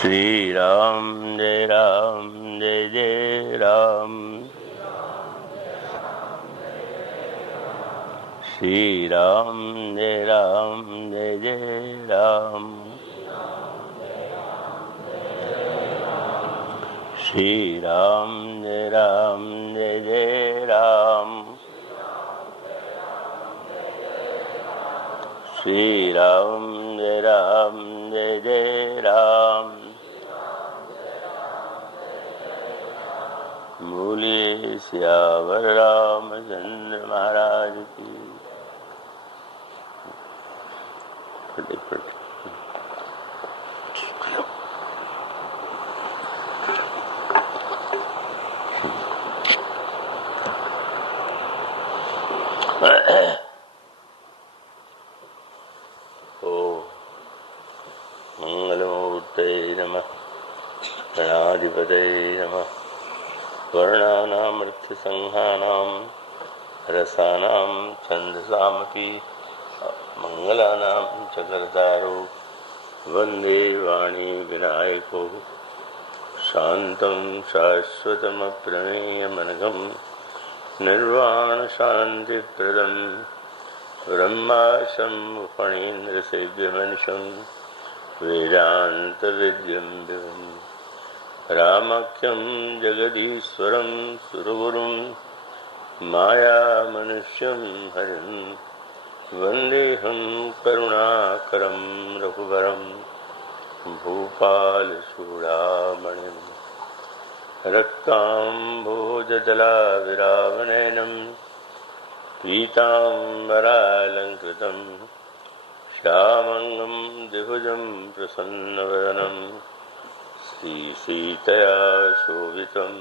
श्री राम जय जय राम। श्री राम जय जय राम। श्री राम जय जय राम। श्री राम जय जय राम। बोलिए सियावर रामचंद्र महाराज की। ओ मंगलमूर्ते नमः। गणाधिपते नमः। वर्णानामर्थसंहानां रसानां छन्दसामपि मंगलानां च कर्तारो वन्दे वाणी विनायको शान्तं शाश्वतमप्रमेयमनघं निर्वाणशान्तिप्रदं ब्रह्माशं फणीन्द्रसेव्यमनिशं वेदान्तविद्यं विभुम् रामाख्यं जगदीश्वरं सुरगुरुं मायामनुष्यं हरिं वन्देऽहं करुणाकरं रघुवरं भूपालचूडामणिं रक्ताम्भोजदलाविरावनयनं पीताम्बरालङ्कृतं श्यामङ्गं द्विभुजं प्रसन्नवदनं श्रीसीतया शोभितं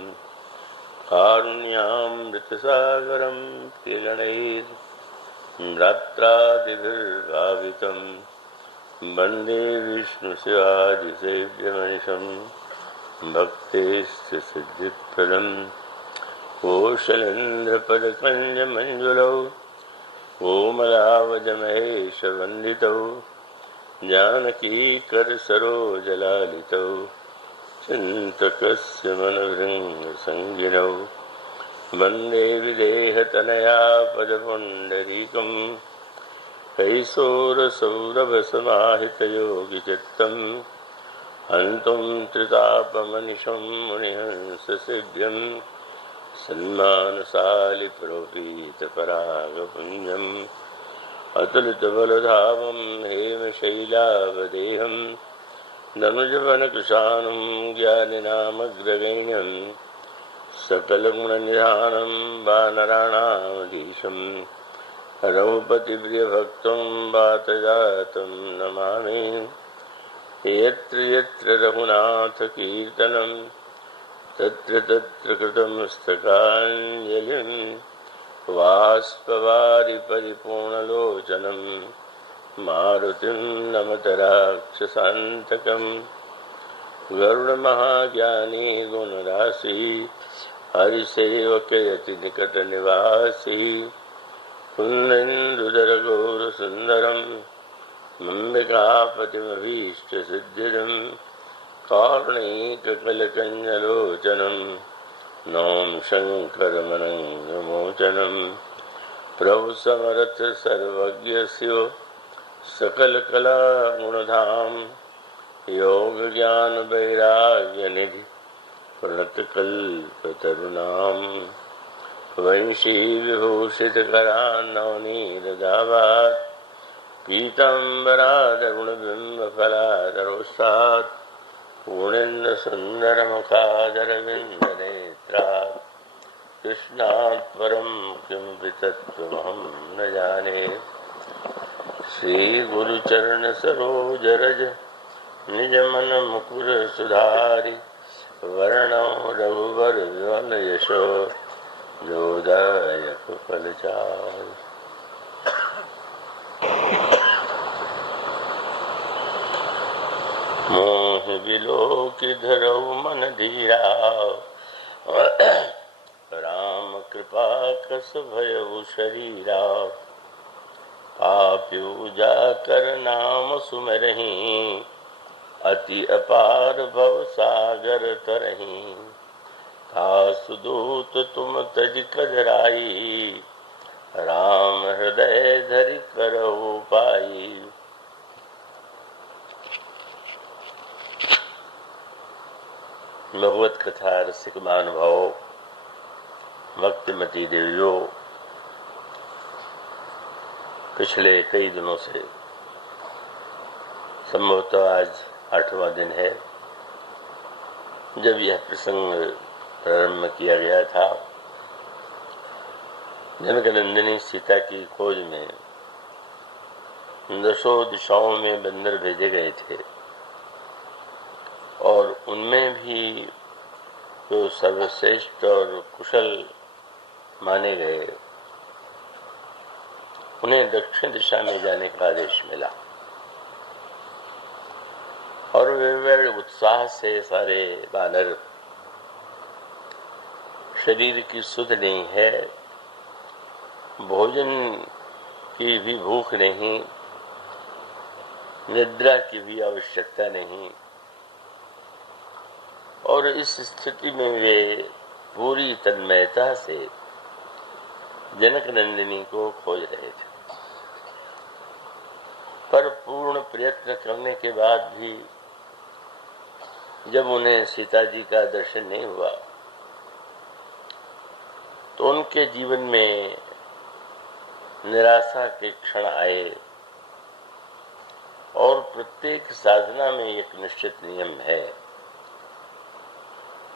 कारुण्यामृतसागरं प्रियगणैर्भ्रात्रादिभिर्भावितं वन्दे विष्णुशिवाजिसेव्यमनिशं भक्तेष्टसिद्धिप्रदं कोशलेन्द्रपदकञ्जमञ्जुलौ कोमलावजमहेशवन्दितौ जानकीकरसरोजलालितौ चिन्तकस्य मनोभृङ्गसंज्ञिनौ वन्दे विदेहतनया पदपुण्डरीकं कैशोरसौरभसमाहितयोगिचित्तं हन्तुं त्रितापमनिशं मुनिहंससेव्यं सन्मानशालिप्रोपीतपरागपुञ्जम् अतुलितबलधामं हेमशैलावदेहं दनुजवनकृशानं ज्ञानिनामग्रगण्यं सकलगुणनिधानं वानराणामधीशं रघुपतिप्रियभक्तं वातजातं नमामि। यत्र यत्र रघुनाथकीर्तनं तत्र तत्र कृतमस्तकाञ्जलिं बाष्पवारि परिपूर्णलोचनं मारुतिं नमत राक्षसान्तकं गरुडमहाज्ञानी गुणराशि हरिसेवकयति निकटनिवासी पुण्येन्दुधरगौरसुन्दरं मम्बिकापतिमभीष्टसिद्धिदं कारुणीककलकञ्जलोचनं नौं शङ्करमनङ्गमोचनं प्रभु समर्थ सर्वज्ञ शिव सकलकलागुणधाम योगज्ञानवैराग्यनिधि प्रणतकल्पतरुणां वंशीविभूषितकरान्नवनीरदावात् पीताम्बरादरुणबिम्बफलादरोष्टात् पूर्णेन्दुसुन्दरमुखादरविन्दनेत्रात् कृष्णात् परं किमपि तत्त्वमहं न जाने। श्रीगुरुचरणसरोजरज निजमनमुकुरसुधारि वर्णो रघुवरविमलयशो जोदायकफलचारि। मोहि विलोकिधरौ मन धीरा राम कृपा कस भयउ शरीरा। पाप्यू जाकर नाम सुमरहि अति अपार भव सागर तरही, खासु दूत तुम तज कजराई, राम हृदय धरि करहु पाई। भगवत कथा रसिक महानुभाव, भक्तिमती देवियों, पिछले कई दिनों से संभवतः आज 8वां दिन है जब यह प्रसंग प्रारंभ किया गया था। जनकनंदिनी सीता की खोज में 10 दिशाओं में बंदर भेजे गए थे और उनमें भी जो सर्वश्रेष्ठ और कुशल माने गए उन्हें दक्षिण दिशा में जाने का आदेश मिला और वे बड़े उत्साह से सारे बानर, शरीर की सुध नहीं है, भोजन की भी भूख नहीं, निद्रा की भी आवश्यकता नहीं, और इस स्थिति में वे पूरी तन्मयता से जनक नंदिनी को खोज रहे थे। पर पूर्ण प्रयत्न करने के बाद भी जब उन्हें सीता जी का दर्शन नहीं हुआ तो उनके जीवन में निराशा के क्षण आए और प्रत्येक साधना में एक निश्चित नियम है,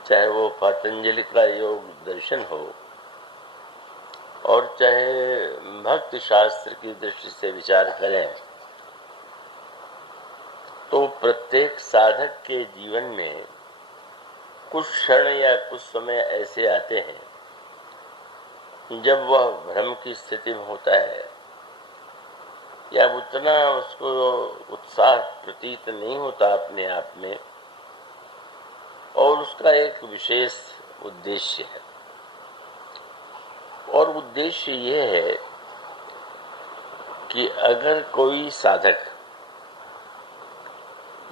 चाहे वो पतंजलि का योग दर्शन हो और चाहे भक्ति शास्त्र की दृष्टि से विचार करें, तो प्रत्येक साधक के जीवन में कुछ क्षण या कुछ समय ऐसे आते हैं जब वह भ्रम की स्थिति में होता है या उतना उसको उत्साह प्रतीत नहीं होता अपने आप में, और उसका एक विशेष उद्देश्य है। और उद्देश्य यह है कि अगर कोई साधक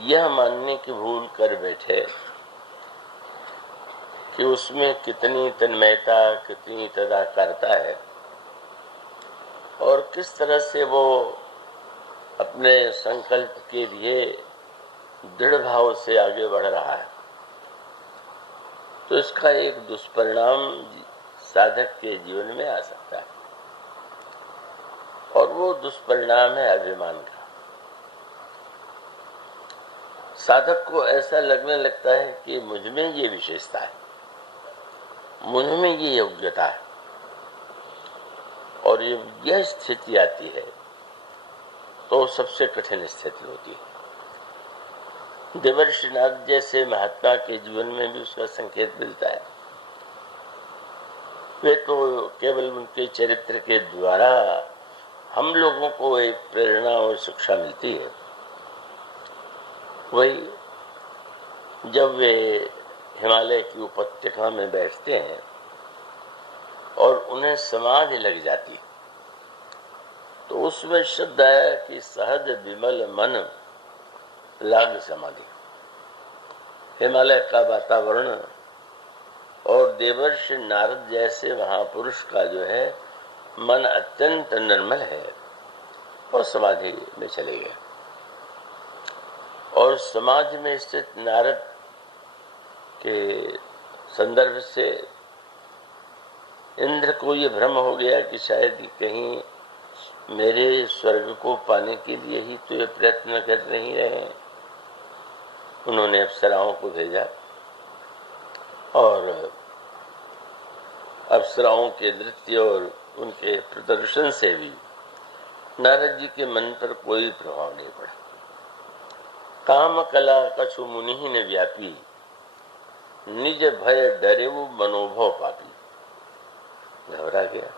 यह मानने की भूल कर बैठे कि उसमें कितनी तन्मयता, कितनी तदाकारता है और किस तरह से वो अपने संकल्प के लिए दृढ़ भाव से आगे बढ़ रहा है, तो इसका एक दुष्परिणाम साधक के जीवन में आ सकता है और वो दुष्परिणाम है अभिमान का। साधक को ऐसा लगने लगता है कि मुझ में ये विशेषता है, मुझ में ये योग्यता है, और यह स्थिति आती है तो सबसे कठिन स्थिति होती है। देवर्षि नारद जैसे महात्मा के जीवन में भी उसका संकेत मिलता है। वे तो केवल उनके चरित्र के द्वारा हम लोगों को एक प्रेरणा और शिक्षा मिलती है। वही जब वे हिमालय की उपत्यका में बैठते हैं और उन्हें समाधि लग जाती तो उसमें शब्द आया कि सहज विमल मन लाग समाधि। हिमालय का वातावरण और देवर्षि नारद जैसे महापुरुष का जो है मन अत्यंत निर्मल है और समाधि में चले गए। और समाधि में स्थित नारद के संदर्भ से इंद्र को ये भ्रम हो गया कि शायद कहीं मेरे स्वर्ग को पाने के लिए ही तो ये प्रयत्न कर नहीं रहे। उन्होंने अप्सराओं को भेजा और अप्सराओं के नृत्य और उनके प्रदर्शन से भी नारद जी के मन पर कोई प्रभाव नहीं पड़ा। काम कला कछु मुनि न व्यापी, निज भय डरेऊ मनोभव पापी। घबरा गया।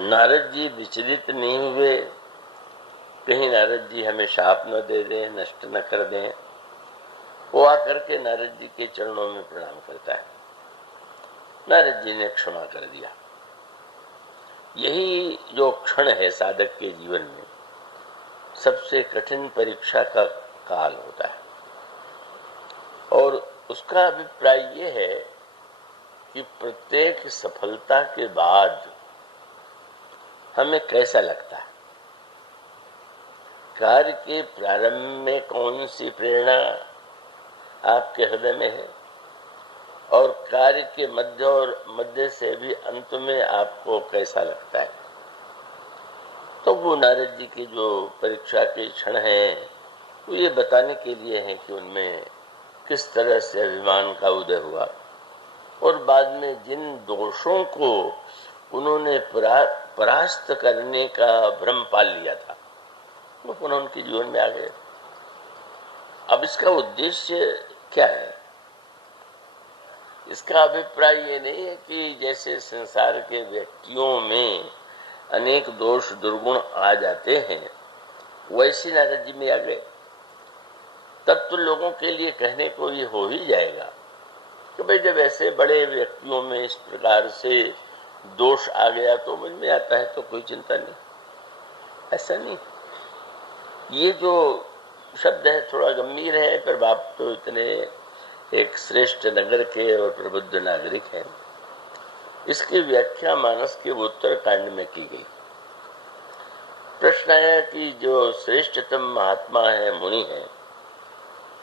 नारद जी विचलित नहीं हुए, कहीं नारद जी हमें शाप न दे दें, नष्ट न कर दें। वो आकर के नारद जी के चरणों में प्रणाम करता है। नारद जी ने क्षमा कर दिया। यही जो क्षण है साधक के जीवन में सबसे कठिन परीक्षा का काल होता है। और उसका अभिप्राय ये है कि प्रत्येक सफलता के बाद हमें कैसा लगता है, कार्य के प्रारंभ में कौन सी प्रेरणा आपके हृदय में है, और कार्य के मध्य और मध्य से भी अंत में आपको कैसा लगता है। तो वो नारद जी की जो परीक्षा के क्षण हैं वो ये बताने के लिए हैं कि उनमें किस तरह से अभिमान का उदय हुआ, और बाद में जिन दोषों को उन्होंने परास्त करने का भ्रम पाल लिया था वो पुनः उनके जीवन में आ गए। अब इसका उद्देश्य क्या है? इसका अभिप्राय ये नहीं है कि जैसे संसार के व्यक्तियों में अनेक दोष दुर्गुण आ जाते हैं वैसे नारद जी में आ गए। तब तो लोगों के लिए कहने को ये हो ही जाएगा कि भाई जब ऐसे बड़े व्यक्तियों में इस प्रकार से दोष आ गया तो मुझ में आता है तो कोई चिंता नहीं। ऐसा नहीं। ये जो शब्द है थोड़ा गंभीर है, पर आप तो इतने एक श्रेष्ठ नगर के और प्रबुद्ध नागरिक हैं। इसकी व्याख्या मानस के उत्तर कांड में की गई। प्रश्न आया कि जो श्रेष्ठतम महात्मा है, मुनि है,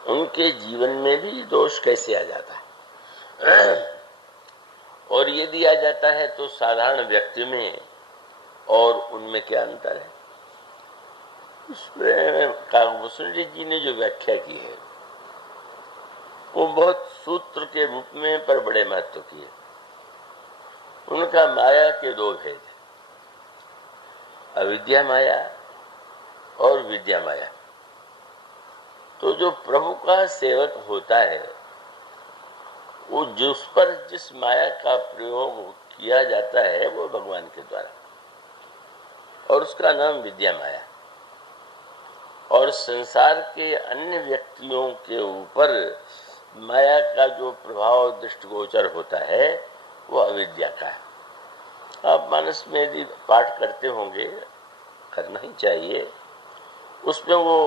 उनके जीवन में भी दोष कैसे आ जाता है, और यदि आ जाता है तो साधारण व्यक्ति में और उनमें क्या अंतर है। उसमें कागभूषण जी ने जो व्याख्या की है वो बहुत सूत्र के रूप में पर बड़े महत्व की है। उनका माया के दो भेद है, अविद्या माया और विद्या माया। तो जो प्रभु का सेवक होता है वो जिस पर जिस माया का प्रयोग किया जाता है वो भगवान के द्वारा, और उसका नाम विद्या माया। और संसार के अन्य व्यक्तियों के ऊपर माया का जो प्रभाव दृष्टिगोचर होता है वो अविद्या का है। आप मानस में यदि पाठ करते होंगे, करना ही चाहिए, उसमें वो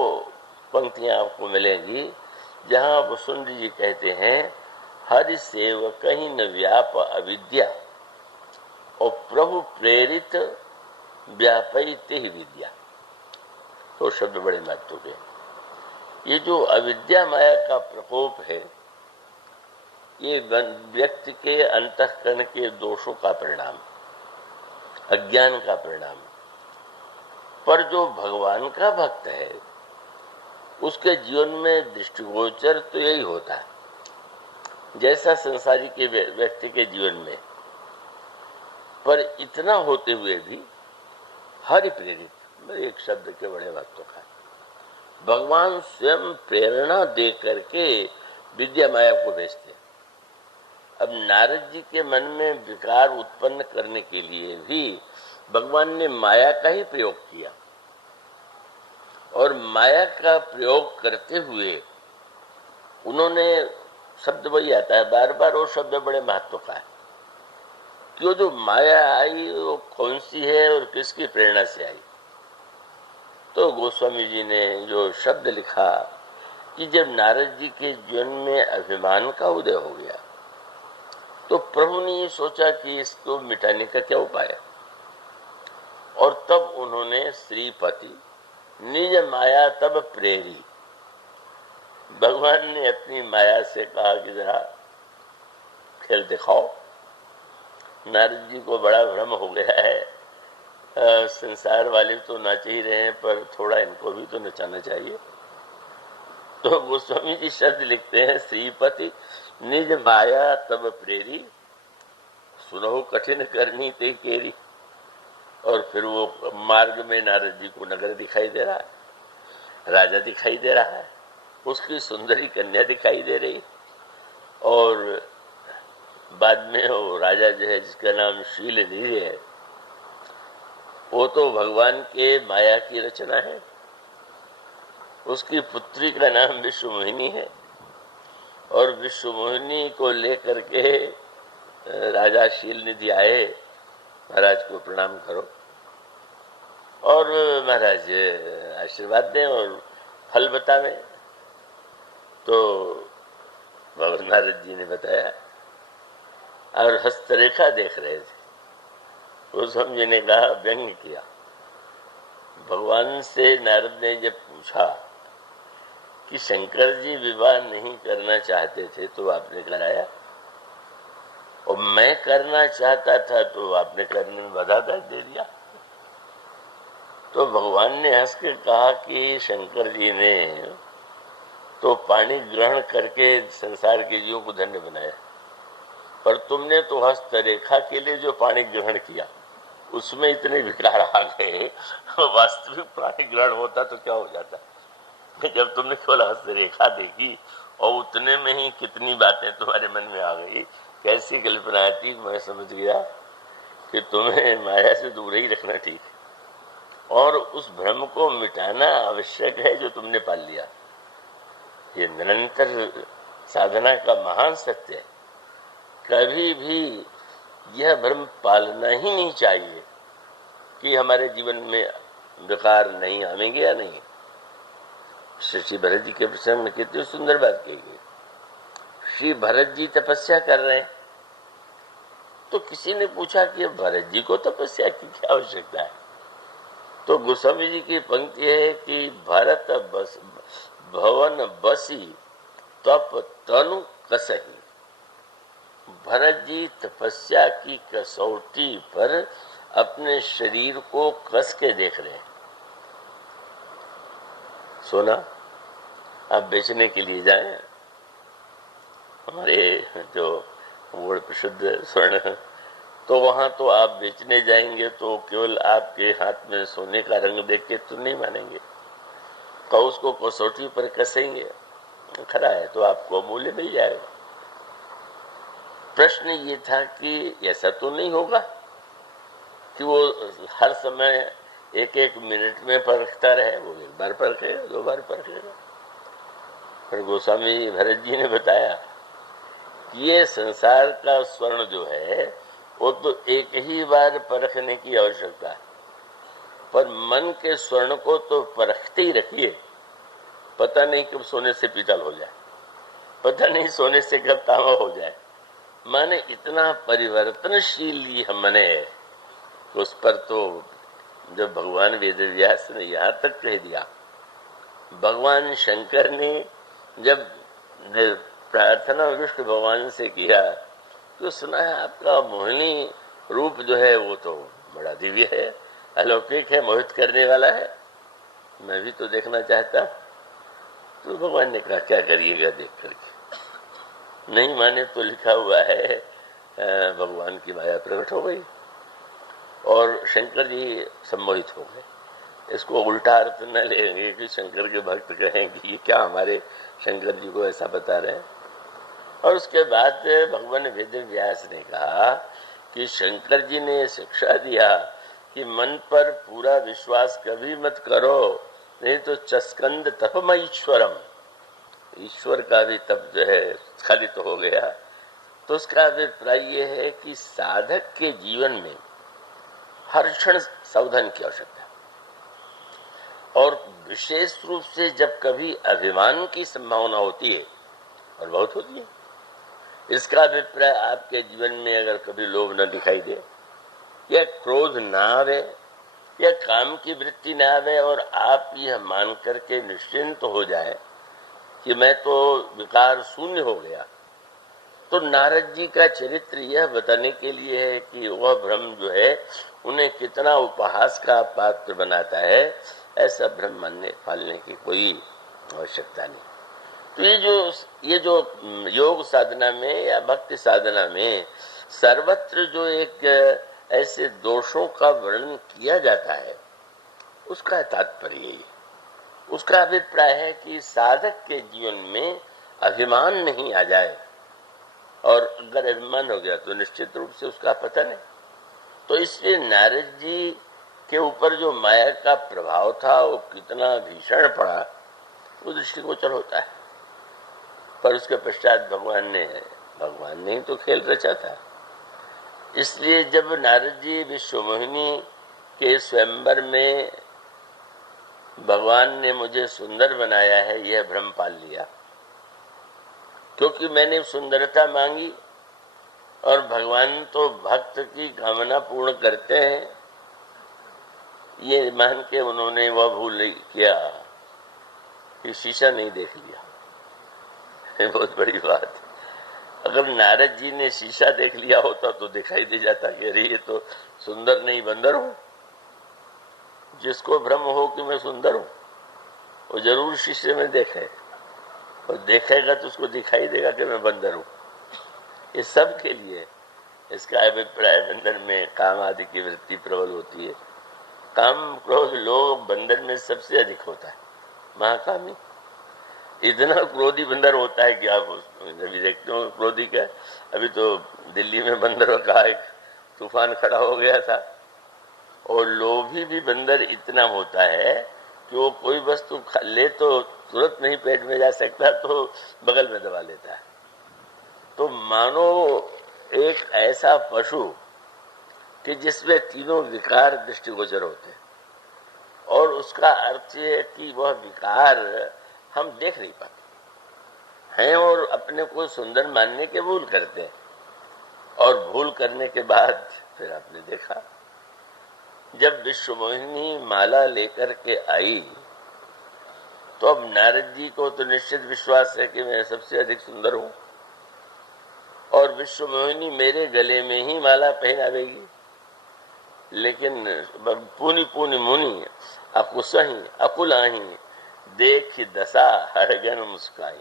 पंक्तियां आपको मिलेंगी जहां वसुंध जी कहते हैं, हरि सेवक ही न व्याप अविद्या और प्रभु प्रेरित व्यापयते ही विद्या। तो शब्द बड़े महत्व के। ये जो अविद्या माया का प्रकोप है ये व्यक्ति के अंतःकरण के दोषों का परिणाम, अज्ञान का परिणाम। पर जो भगवान का भक्त है उसके जीवन में दृष्टिगोचर तो यही होता है जैसा संसारी के व्यक्ति के जीवन में। पर इतना होते हुए भी हरि प्रेरित, एक शब्द के बड़े महत्व का, भगवान स्वयं प्रेरणा दे करके विद्या माया को भेजते हैं। अब नारद जी के मन में विकार उत्पन्न करने के लिए भी भगवान ने माया का ही प्रयोग किया, और माया का प्रयोग करते हुए उन्होंने, शब्द वही आता है बार बार, वो शब्द बड़े महत्व का है कि जो माया आई वो कौन सी है और किसकी प्रेरणा से आई। तो गोस्वामी जी ने जो शब्द लिखा कि जब नारद जी के जीवन में अभिमान का उदय हो गया तो प्रभु ने ये सोचा कि इसको मिटाने का क्या उपाय है, और तब उन्होंने श्रीपति निज माया तब प्रेरी, भगवान ने अपनी माया से कहा कि जरा खेल दिखाओ। नारद जी को बड़ा भ्रम हो गया है, संसार वाले तो नाच ही रहे हैं पर थोड़ा इनको भी तो नचाना चाहिए। तो गोस्वामी जी शब्द लिखते हैं, श्रीपति निज माया तब प्रेरी, सुनो कठिन करनी ते केरी। और फिर वो मार्ग में नारद जी को नगर दिखाई दे रहा है, राजा दिखाई दे रहा है, उसकी सुंदरी कन्या दिखाई दे रही, और बाद में वो राजा जो है जिसका नाम शीलनिधि है वो तो भगवान के माया की रचना है, उसकी पुत्री का नाम विश्वमोहिनी है, और विश्वमोहिनी को लेकर के राजा शीलनिधि आए, महाराज को प्रणाम करो और महाराज आशीर्वाद दें और फल बतावें। तो बाबा नारद जी ने बताया और हस्तरेखा देख रहे थे। गोस्वामी जी ने कहा, व्यंग किया। भगवान से नारद ने जब पूछा कि शंकर जी विवाह नहीं करना चाहते थे तो आपने कराया, और मैं करना चाहता था तो आपने करने में बाधा दे दिया। तो भगवान ने हंस के कहा कि शंकर जी ने तो पानी ग्रहण करके संसार के जीवों को धन्य बनाया, पर तुमने तो हस्तरेखा के लिए जो पानी ग्रहण किया उसमें इतने विकार आ गए, वास्तविक पानी ग्रहण होता तो क्या हो जाता। जब तुमने केवल हस्तरेखा देखी और उतने में ही कितनी बातें तुम्हारे मन में आ गई, कैसी कल्पना थी, मैं समझ गया कि तुम्हें माया से दूर ही रखना ठीक है और उस भ्रम को मिटाना आवश्यक है जो तुमने पाल लिया। ये निरंतर साधना का महान सत्य है। कभी भी यह भ्रम पालना ही नहीं चाहिए कि हमारे जीवन में विकार नहीं आएंगे या नहीं। श्री भरत जी के प्रसंग में कितनी सुंदर बात कही गई। श्री भरत जी तपस्या कर रहे हैं तो किसी ने पूछा कि भरत जी को तपस्या की क्या आवश्यकता है, तो गोस्वामी जी की पंक्ति है कि भरत बस भवन बसी तप तनु कसही। भरत जी तपस्या की कसौटी पर अपने शरीर को कस के देख रहे हैं। सोना आप बेचने के लिए जाएं, हमारे जो मूल प्रसिद्ध स्वर्ण, तो वहां तो आप बेचने जाएंगे तो केवल आपके हाथ में सोने का रंग देख के तो नहीं मानेंगे, तो उसको कसौटी पर कसेंगे, खरा है तो आपको मूल्य मिल जाएगा। प्रश्न ये था कि ऐसा तो नहीं होगा कि वो हर समय एक एक मिनट में परखता रहे, वो एक बार परखेगा, दो बार परखेगा। पर गोस्वामी भरत जी ने बताया कि ये संसार का स्वर्ण जो है वो तो एक ही बार परखने की आवश्यकता है, पर मन के स्वर्ण को तो परखते ही रखिए। पता नहीं कब सोने से पीतल हो जाए, पता नहीं सोने से कब तांबा हो जाए। माने इतना परिवर्तनशील ये मन है, उस पर तो जब भगवान वेदव्यास ने यहाँ तक कह दिया, भगवान शंकर ने जब प्रार्थना विष्णु भगवान से किया तो सुना है आपका मोहिनी रूप जो है वो तो बड़ा दिव्य है, अलौकिक है, मोहित करने वाला है, मैं भी तो देखना चाहता। तो भगवान ने कहा क्या करिएगा देख करके, नहीं माने तो लिखा हुआ है भगवान की माया प्रकट हो गई और शंकर जी सम्मोहित हो गए। इसको उल्टा अर्थ न लेंगे कि शंकर के भक्त कहें कि ये क्या हमारे शंकर जी को ऐसा बता रहे हैं। और उसके बाद भगवान वेदव्यास ने कहा कि शंकर जी ने शिक्षा दिया कि मन पर पूरा विश्वास कभी मत करो, नहीं तो चस्कंद तपम ईश्वरम, ईश्वर का भी तप जो है खाली तो हो गया। तो उसका अभिप्राय ये है कि साधक के जीवन में हर क्षण सावधान की आवश्यकता है, और विशेष रूप से जब कभी अभिमान की संभावना होती है, और बहुत होती है, इसका अभिप्राय आपके जीवन में अगर कभी लोभ न दिखाई दे या क्रोध ना आवे या काम की वृत्ति ना आवे और आप यह मान करके निश्चिंत हो जाए कि मैं तो विकार शून्य हो गया, तो नारद जी का चरित्र यह बताने के लिए है कि वह भ्रम जो है उन्हें कितना उपहास का पात्र बनाता है। ऐसा भ्रम मानने पालने की कोई आवश्यकता नहीं। तो ये जो योग साधना में या भक्ति साधना में सर्वत्र जो एक ऐसे दोषों का वर्णन किया जाता है, उसका तात्पर्य यही, उसका अभिप्राय है कि साधक के जीवन में अभिमान नहीं आ जाए, और अगर अभिमान हो गया तो निश्चित रूप से उसका पतन है। तो इसलिए नारद जी के ऊपर जो माया का प्रभाव था वो कितना भीषण पड़ा वो दृष्टिगोचर होता है। पर उसके पश्चात भगवान ने तो खेल रचा था। इसलिए जब नारद जी विश्वमोहिनी के स्वयंवर में भगवान ने मुझे सुंदर बनाया है यह भ्रम पाल लिया, क्योंकि मैंने सुंदरता मांगी और भगवान तो भक्त की कामना पूर्ण करते हैं, ये मान के उन्होंने वह भूल किया कि शीशा नहीं देख लिया। बहुत बड़ी बात है। अगर नारद जी ने शीशा देख लिया होता तो दिखाई दे जाता कि अरे ये तो सुंदर नहीं बंदर हूं। जिसको भ्रम हो कि मैं सुंदर हूं वो जरूर शीशे में देखे, और देखेगा तो उसको दिखाई देगा कि मैं बंदर हूं। ये सब के लिए इसका अभिप्राय बंदर में काम आदि की वृत्ति प्रबल होती है। काम क्रोध लोभ बंदर में सबसे अधिक होता है। महाकामी इतना क्रोधी बंदर होता है कि आप अभी देखते हो क्रोधी का। अभी तो दिल्ली में बंदरों का एक तूफान खड़ा हो गया था, और लोभी भी बंदर इतना होता है कि वो कोई वस्तु ले तो तुरंत नहीं पेट में जा सकता, तो बगल में दबा लेता है। तो मानो एक ऐसा पशु कि जिसमें तीनों विकार दृष्टिगोचर होते हैं, और उसका अर्थ है कि वह विकार हम देख नहीं पाते हैं और अपने को सुंदर मानने के भूल करते हैं। और भूल करने के बाद फिर आपने देखा जब विश्व मोहिनी माला लेकर के आई तो अब नारद जी को तो निश्चित विश्वास है कि मैं सबसे अधिक सुंदर हूं, और विश्व मोहिनी मेरे गले में ही माला पहनावेगी। लेकिन पूनी पूनी मुनि अकुसही अकुलाही देख दशा हरगन मुस्काई।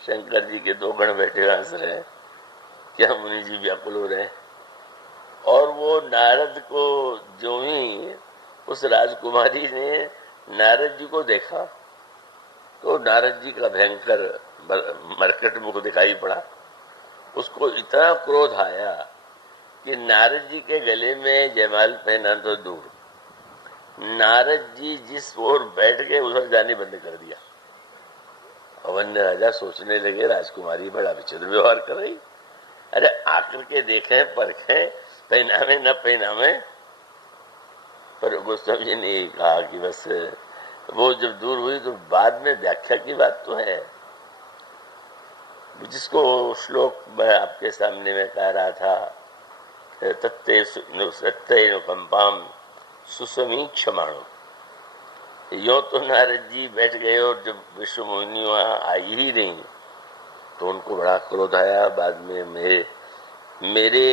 शंकर जी के दो गण बैठे हंस रहे हैं, क्या मुनि जी व्याकुल हो रहे हैं। और वो नारद को जो ही उस राजकुमारी ने नारद जी को देखा तो नारद जी का भयंकर मरकट मुख दिखाई पड़ा। उसको इतना क्रोध आया कि नारद जी के गले में जयमाल पहना तो दूर, नारद जी जिस ओर बैठ गए उधर जाने बंद कर दिया। अवन्य राजा सोचने लगे राजकुमारी बड़ा विचित्र व्यवहार कर रही। अरे आकर के देखें परखें, पहनावे न पहनावे। पर गोस्वामी जी ने कहा कि बस वो जब दूर हुई तो बाद में व्याख्या की बात तो है, जिसको श्लोक मैं आपके सामने में कह रहा था, तत्ते सत्यनुकंपाम सुसमीक्षमाणो। यो तो नारद जी बैठ गए और जब विश्व मोहिनी वहां आई ही नहीं तो उनको बड़ा क्रोध आया। बाद में मेरे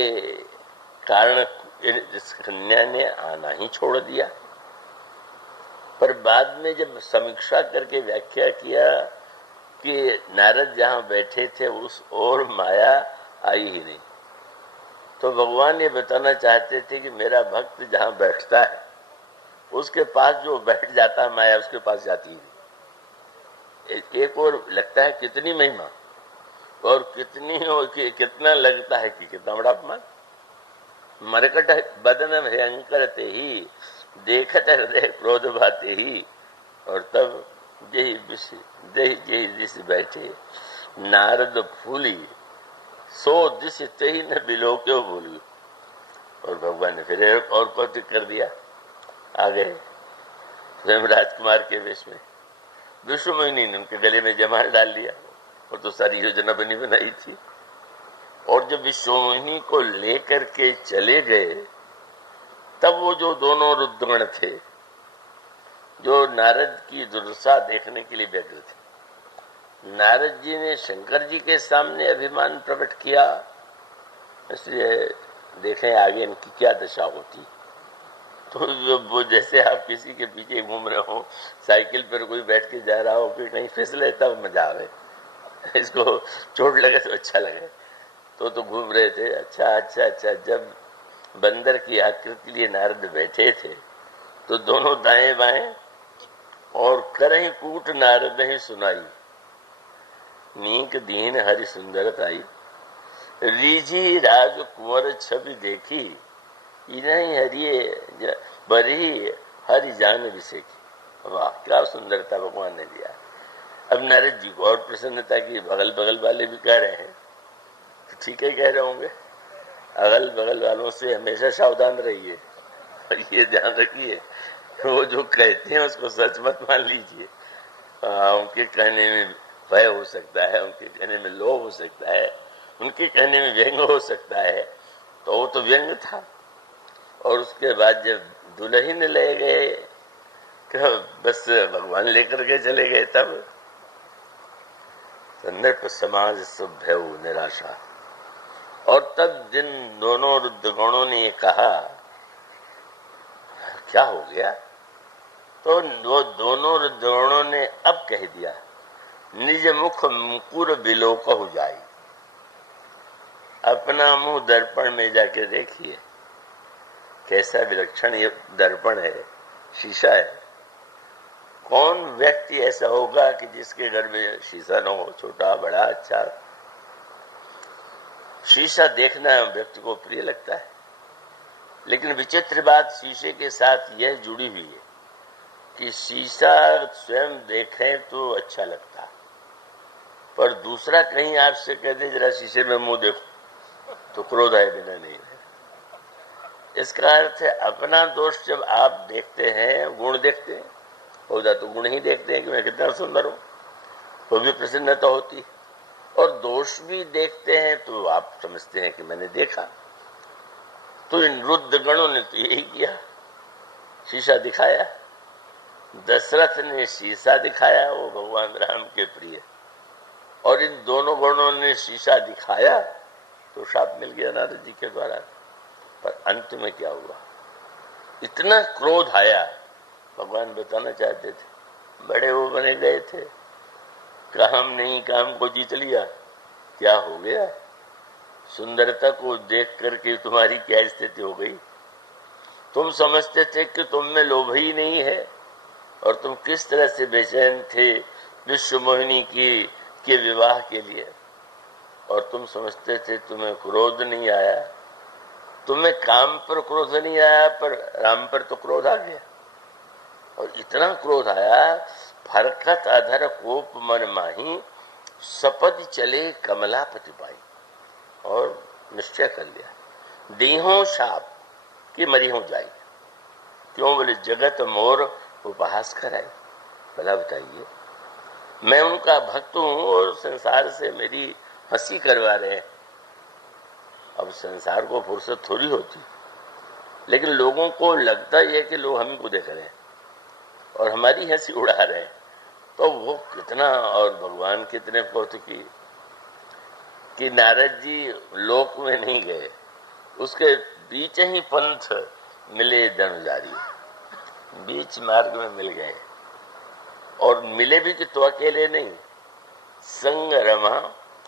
कारण इस कन्या ने आना ही छोड़ दिया। पर बाद में जब समीक्षा करके व्याख्या किया कि नारद जहां बैठे थे उस ओर माया आई ही नहीं, तो भगवान ये बताना चाहते थे कि मेरा भक्त जहां बैठता है उसके पास जो बैठ जाता है माया उसके पास जाती है। एक और लगता है कितनी महिमा और कितना लगता है कि कितना बड़ा अपमान। मरकट बदन भयंकर ते ही देखत हृदय क्रोध भाते ही। और तब जही दिश बैठे नारद फूली सो दिश ते न बिलो क्यों भूली। और भगवान ने फिर और कौतुक कर दिया। आ गए स्वयं राजकुमार के वेश में। विश्व मोहिनी ने उनके गले में जमाल डाल लिया, और तो सारी योजना बनी बनाई थी। और जब विश्व मोहिनी को लेकर के चले गए तब वो जो दोनों रुद्रगण थे जो नारद की दुर्दशा देखने के लिए व्यग्र थे, नारद जी ने शंकर जी के सामने अभिमान प्रकट किया। इसलिए देखें आगे इनकी क्या दशा होती। तो वो जैसे आप किसी के पीछे घूम रहे हो, साइकिल पर कोई बैठ के जा रहा हो कि कहीं फिसले तब मजा आवे, इसको चोट लगे तो अच्छा लगे, तो घूम रहे थे। अच्छा जब बंदर की आकृति लिए नारद बैठे थे तो दोनों दाएं बाएं और करही कूट नारद ही सुनाई। नीक दीन हरि सुंदरताई रीझी राज कुंवर छवि देखी। इन्हीं हरिये बरी हरि जान विसेखी। वाह क्या सुंदरता भगवान ने दिया। अब नारद जी को और प्रसन्नता की, बगल बगल वाले भी कह रहे हैं तो ठीक है कह रहे होंगे। अगल बगल वालों से हमेशा सावधान रहिए और ये ध्यान रखिए वो जो कहते हैं उसको सच मत मान लीजिए। उनके कहने में भय हो सकता है, उनके कहने में लोभ हो सकता है, उनके कहने में व्यंग हो सकता है, तो वो तो व्यंग था। और उसके बाद जब दुल्हन ले गए, बस भगवान लेकर के चले गए, तब तो नृप समाज सभ्य निराशा। और तब जिन दोनों रुद्रगणों ने ये कहा, क्या हो गया, तो वो दोनों रुद्रगणों ने अब कह दिया, निज मुख मुकुर बिलोक हो जाए। अपना मुंह दर्पण में जाके देखिए, कैसा विलक्षण ये दर्पण है, शीशा है। कौन व्यक्ति ऐसा होगा कि जिसके घर में शीशा न हो, छोटा बड़ा अच्छा। शीशा देखना व्यक्ति को प्रिय लगता है, लेकिन विचित्र बात शीशे के साथ यह जुड़ी हुई है कि शीशा स्वयं देखें तो अच्छा लगता है, पर दूसरा कहीं आपसे कह दे जरा शीशे में मुंह देखो, तो क्रोध आए बिना नहीं है। इसका अर्थ है अपना दोष जब आप देखते हैं, गुण देखते हैं, होता तो गुण ही देखते हैं कि मैं कितना सुंदर हूं, तो भी प्रसन्नता होती। और दोष भी देखते हैं तो आप समझते हैं कि मैंने देखा। तो इन रुद्रगणों ने तो यही किया, शीशा दिखाया। दशरथ ने शीशा दिखाया, वो भगवान राम के प्रिय, और इन दोनों गणों ने शीशा दिखाया, तो शाप मिल गया नारद जी के द्वारा। पर अंत में क्या हुआ, इतना क्रोध आया, भगवान बताना चाहते थे, बड़े वो बने गए थे, काम नहीं काम को जीत लिया। क्या हो गया, सुंदरता को देख करके तुम्हारी क्या स्थिति हो गई। तुम समझते थे कि तुम में लोभ ही नहीं है, और तुम किस तरह से बेचैन थे विश्व मोहिनी के विवाह के लिए, और तुम समझते थे तुम्हें क्रोध नहीं आया। तुम्हें काम पर क्रोध नहीं आया, पर राम पर तो क्रोध आ गया। और इतना क्रोध आया, फरकत अधर कोप मन माही, सपद चले कमलापति पाई। और निश्चय कर लिया, दीहों शाप कि मरी हो जाए। क्यों बोले, जगत मोर उपहास कराई। भला बताइए, मैं उनका भक्त हूं और संसार से मेरी हंसी करवा रहे हैं। अब संसार को फुर्सत थोड़ी होती, लेकिन लोगों को लगता ही है कि लोग हम को देख रहे हैं और हमारी हंसी उड़ा रहे हैं। तो वो कितना, और भगवान कितने कौतुकी कि नारद जी लोक में नहीं गए, उसके बीच ही पंथ मिले धनुजारी, बीच मार्ग में मिल गए। और मिले भी कि तो अकेले नहीं, संग रमा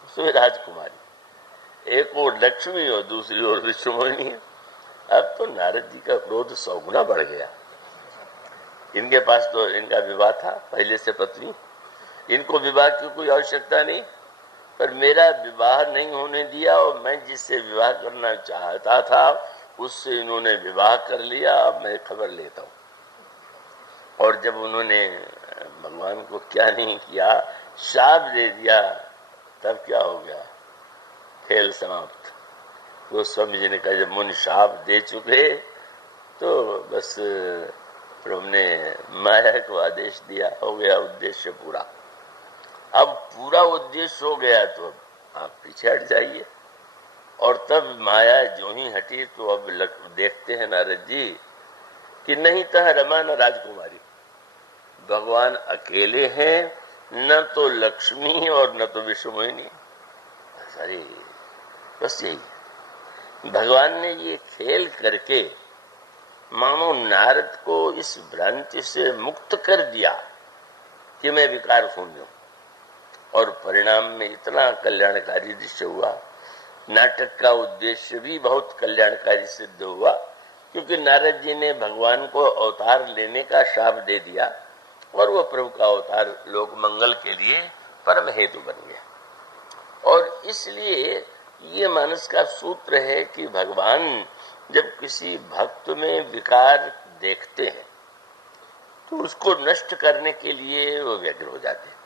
सो राजकुमारी, एक और लक्ष्मी और दूसरी ओर विश्व मोहिनी है। अब तो नारद जी का क्रोध 100 गुना बढ़ गया। इनके पास तो इनका विवाह था पहले से पत्नी, इनको विवाह की कोई आवश्यकता नहीं, पर मेरा विवाह नहीं होने दिया, और मैं जिससे विवाह करना चाहता था उससे इन्होंने विवाह कर लिया। अब मैं खबर लेता हूँ। और जब उन्होंने भगवान को क्या नहीं किया, शाप दे दिया, तब क्या हो गया, खेल समाप्त। वो स्वामी जी ने कहा, जब मुनि शाप दे चुके तो बस प्रभु ने माया को आदेश दिया, हो गया उद्देश्य पूरा। अब पूरा उद्देश्य हो गया तो आप पीछे हट जाइए। और तब माया जो ही हटी तो अब देखते हैं नारद जी कि नहीं तह रमा न राजकुमारी, भगवान अकेले हैं, न तो लक्ष्मी और न तो विश्व मोहिनी। अरे बस यही भगवान ने ये खेल करके मानो नारद को इस भ्रांति से मुक्त कर दिया कि मैं विकार शून्य हूं। और परिणाम में इतना कल्याणकारी दृश्य हुआ। नाटक का उद्देश्य भी बहुत कल्याणकारी सिद्ध हुआ, क्योंकि नारद जी ने भगवान को अवतार लेने का शाप दे दिया, और वो प्रभु का अवतार लोक मंगल के लिए परम हेतु बन गया। और इसलिए ये मानस का सूत्र है कि भगवान जब किसी भक्त में विकार देखते हैं तो उसको नष्ट करने के लिए वो व्यग्र हो जाते हैं,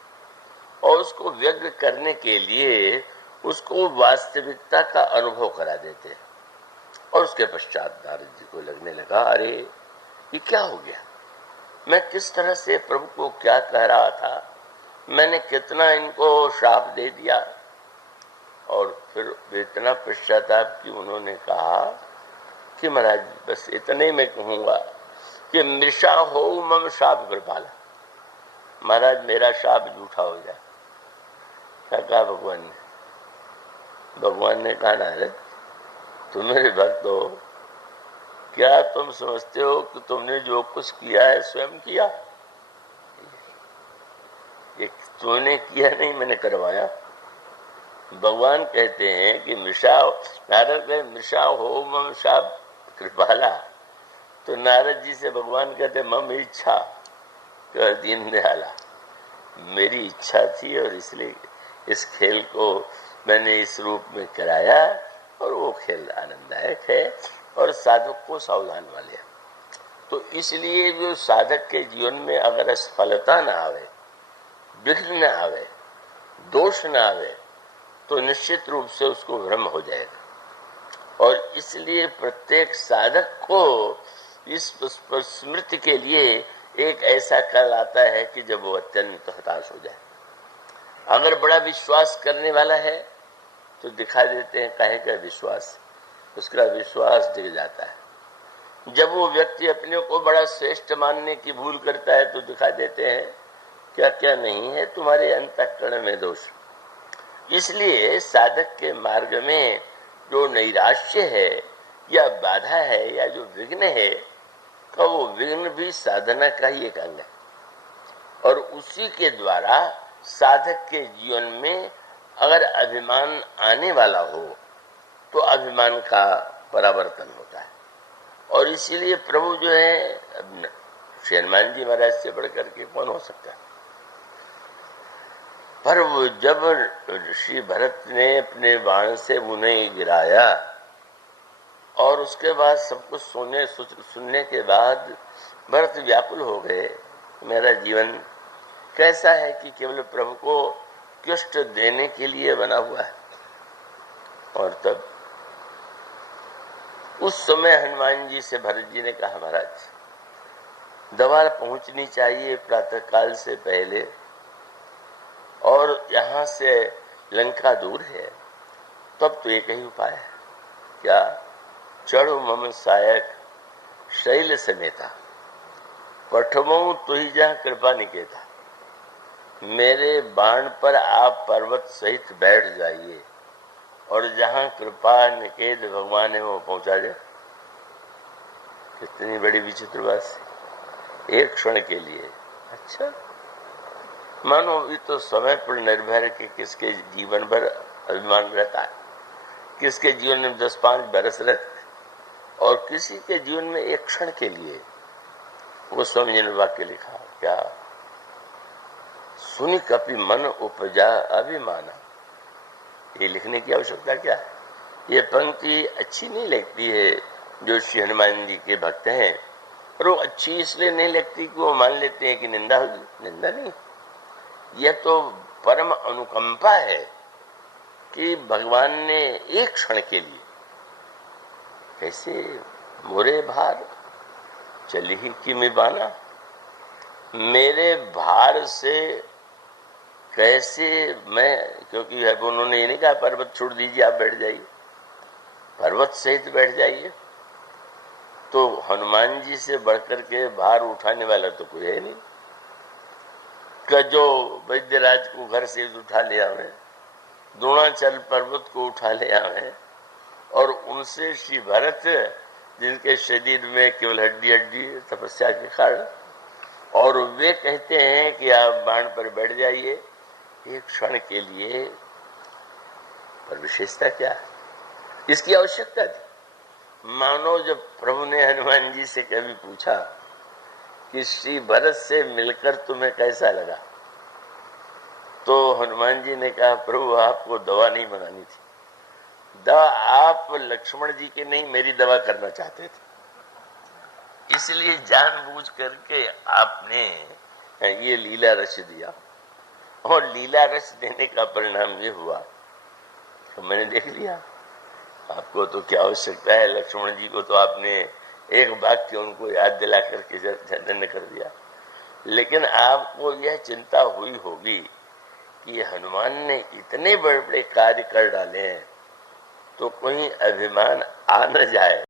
और उसको व्यग्र करने के लिए उसको वास्तविकता का अनुभव करा देते हैं। और उसके पश्चात नारद जी को लगने लगा, अरे ये क्या हो गया, मैं किस तरह से प्रभु को क्या कह रहा था, मैंने कितना इनको श्राप दे दिया। और फिर इतना पश्चाताप कि उन्होंने कहा कि महाराज बस इतने में कहूंगा कि मृषा हो मम शाप कृपाला, महाराज मेरा शाप झूठा हो जाए। क्या कहा भगवान ने? भगवान ने कहा नारद तुम मेरे भक्त हो, क्या तुम समझते हो कि तुमने जो कुछ किया है स्वयं किया? ये तुमने किया नहीं, मैंने करवाया। भगवान कहते हैं कि मृषा, नारद मृषा हो मम शाप कृपाला, तो नारद जी से भगवान कहते मम इच्छा कर दीन दयाला, मेरी इच्छा थी और इसलिए इस खेल को मैंने इस रूप में कराया और वो खेल आनंददायक है और साधक को सावधान वाले। तो इसलिए जो साधक के जीवन में अगर असफलता ना आवे, विघ्न न आवे, दोष न आवे, तो निश्चित रूप से उसको भ्रम हो जाएगा। और इसलिए प्रत्येक साधक को इस स्मृति के लिए एक ऐसा काल आता है कि जब वो अत्यंत हताश हो जाए। अगर बड़ा विश्वास करने वाला है तो दिखा देते हैं काहे का विश्वास, उसका विश्वास दिख जाता है। जब वो व्यक्ति अपने को बड़ा श्रेष्ठ मानने की भूल करता है तो दिखा देते हैं क्या क्या नहीं है तुम्हारे अंतःकरण में दोष। इसलिए साधक के मार्ग में जो नैराश्य है या बाधा है या जो विघ्न है, का वो विघ्न भी साधना का ही एक अंग है। और उसी के द्वारा साधक के जीवन में अगर अभिमान आने वाला हो तो अभिमान का परावर्तन होता है। और इसीलिए प्रभु जो है, श्री हनुमान जी महाराज से बढ़कर के कौन हो सकता है। पर वो जब ऋषि भरत ने अपने बाण से उन्हें गिराया और उसके बाद सब कुछ सुनने के बाद भरत व्याकुल हो गए, मेरा जीवन कैसा है कि केवल प्रभु को कष्ट देने के लिए बना हुआ है। और तब उस समय हनुमान जी से भरत जी ने कहा महाराज दवा पहुंचनी चाहिए प्रातः काल से पहले, और यहाँ से लंका दूर है, तब तो एक ही उपाय है। क्या? चढ़ो मम सायक शैल समेता, पठमो तो ही जहाँ कृपा निकेता, मेरे बाण पर आप पर्वत सहित बैठ जाइए और जहाँ कृपा निकेत भगवान है वो पहुंचा जाए। कितनी बड़ी विचित्र बात, एक क्षण के लिए। अच्छा मानो ये तो समय पर निर्भर है कि किसके जीवन भर अभिमान रहता है, किसके जीवन में 10-5 बरस रहते और किसी के जीवन में एक क्षण के लिए। वो स्वामी जी ने वाक्य लिखा, क्या? सुनी कपि मन उपजा अभिमाना। ये लिखने की आवश्यकता क्या है? ये पंक्ति अच्छी नहीं लगती है जो श्री हनुमान जी के भक्त हैं, और वो अच्छी इसलिए नहीं लगती कि वो मान लेते हैं कि निंदा होगी। निंदा नहीं, यह तो परम अनुकंपा है कि भगवान ने एक क्षण के लिए, कैसे मोरे भार चली ही कि मैं बाना, मेरे भार से कैसे मैं, क्योंकि उन्होंने ये नहीं कहा पर्वत छोड़ दीजिए आप बैठ जाइए, पर्वत सहित बैठ जाइए। तो हनुमान जी से बढ़कर के भार उठाने वाला तो कोई है नहीं। का जो वैद्यराज को घर से उठा ले आवे, द्रोणाचल पर्वत को उठा ले आवे, और उनसे श्री भरत जिनके शरीर में केवल हड्डी हड्डी तपस्या के कारण, और वे कहते हैं कि आप बाण पर बैठ जाइए एक क्षण के लिए। पर विशेषता क्या है? इसकी आवश्यकता थी। मानो जब प्रभु ने हनुमान जी से कभी पूछा कि श्री भरत से मिलकर तुम्हें कैसा लगा, तो हनुमान जी ने कहा प्रभु आपको दवा नहीं बनानी थी, दवा आप लक्ष्मण जी की नहीं मेरी दवा करना चाहते थे, इसलिए जानबूझ करके आपने ये लीला रच दिया। और लीला रच देने का परिणाम ये हुआ तो मैंने देख लिया। आपको तो क्या आवश्यकता है, लक्ष्मण जी को तो आपने एक वाक्य उनको याद दिला करके धन्य कर दिया। लेकिन आपको यह चिंता हुई होगी कि ये हनुमान ने इतने बड़े बड़े कार्य कर डाले हैं तो कोई अभिमान आ न जाए।